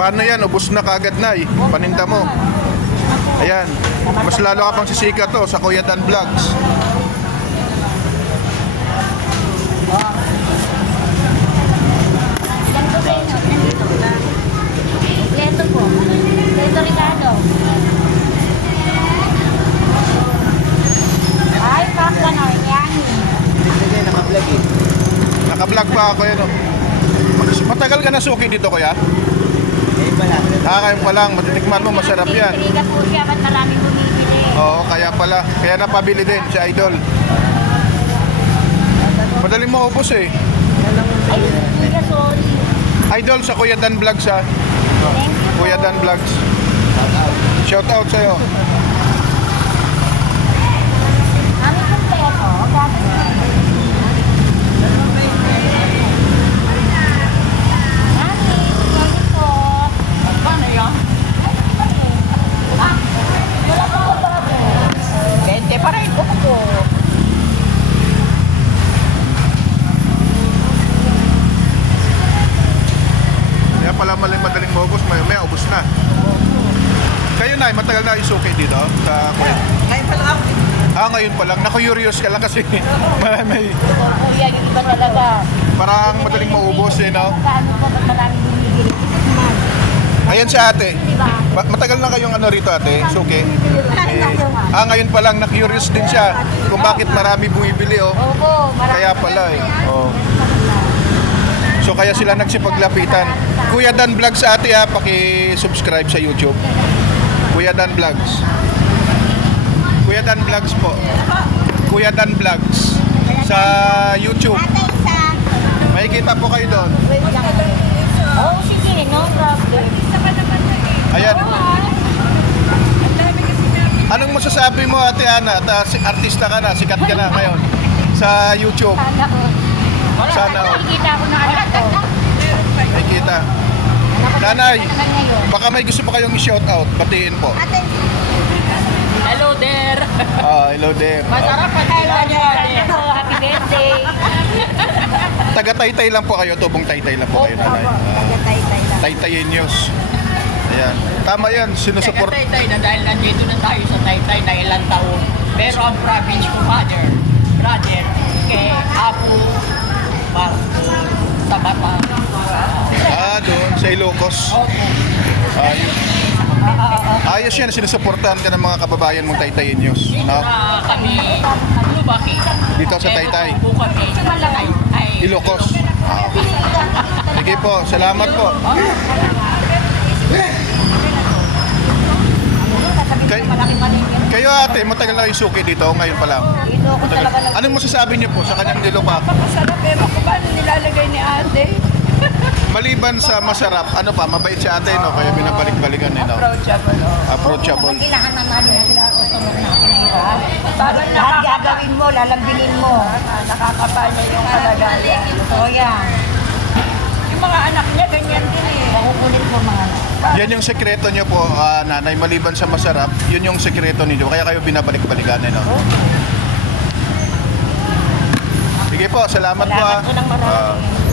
Paano yan? Ubus na kagad na eh. Paninda mo. Ayan. Mas lalo ka pang sisika to sa Kuya Dan Vlogs. Ganito sa inyo, nandito. Ito po. Ito Ricardo. Ay, pak lang o. Yan. Hindi, naka-vlog eh. Naka-vlog pa ako yan oh. Matagal ka na suki dito kuya? Ngayon pa lang. Kain pa lang, matitikman mo, masarap yan. Piligat po siya, ba't maraming bumibili? Oo, kaya pala. Kaya napabili din si Idol. Madaling maubos eh. Ay, piligat, sorry. Idol sa Kuya Dan Vlogs ha. Thank you po. Kuya Dan Vlogs. Shout out sa'yo. Mami, kung peso, bakit? Mami, sorry po. Paano yun? Ah, wala pa ako para po. 20 pa rin po po. Kaya pala madaling maubos, may ubos na. Kayo na, matagal na isuki dito sa Kuya. Ngayon pa lang ako. Ngayon pa lang. Naku-curious ka lang kasi may Kuya, yung iba talaga. parang madaling maubos eh, no? Kaano po, ba't maraming bumibili? Ayan si ate. Diba? Matagal na kayong ano rito ate, suki? Ngayon pa lang, na-curious din siya kung bakit marami bumibili oh. Opo, marami. Kaya pala eh. Oh. So kaya sila nagsipaglapitan. Kuya Dan Vlogs ate ha, paki-subscribe sa YouTube. Kuya Dan Vlogs. Kuya Dan Vlogs po. Kuya Dan Vlogs sa YouTube. Makikita po kayo doon. Oh, sige, no problem. Ayan. Anong masasabi mo ate Ana? Artista ka na, sikat ka na ngayon sa YouTube. Sana ko. Sana all. Nakikita ko na anak ko. Makikita. Nanay, Anak ngayon. baka may gusto pa kayong i-shout out. Batiin po. Hello there. Hello there. Masarap pa tayo niya. Happy birthday. Taga-Taytay lang po kayo, tubong Taytay lang po kayo nanay. Tagatay-tay lang. Taytay News. Ayan. Tama yan, sinusuport. Taytay na dahil nandito na tayo sa Taytay na ilang taon. Pero ang province ko, brother, kay Apo, Marco, Sabata. Doon, sa Ilocos. Ayos. Ayos yan, sinusuportahan ka ng mga kababayan mong Taytay News. No? Kami, Lubaki. Dito sa Taytay. Pero po kami, ay Ilocos. Sige po, salamat po. Kayo ate, matagal na kayo suki dito, ngayon pa lang. Dito ako talaga lang. Anong masasabi niyo po sa kanyang nilupak? Masarap eh. Kung paano nilalagay ni ate? Maliban sa masarap, ano pa, mabait si ate, no? Kaya binabalik-balikan eh, no? Approachable. Oh. Approachable. Kailangan naman na sila customer natin, di ba? Parang Lahat gagawin mo, lalambingin mo. nakakapanya yung kalagayan. O yan. Yung mga anak niya, ganyan din eh. Makukulit mo mga anak. Yan yung sekreto niyo po, nanay, maliban sa masarap, yun yung sekreto niyo. Kaya kayo binabalik-balikan eh, no? Sige po, salamat po. Salamat po ng marami.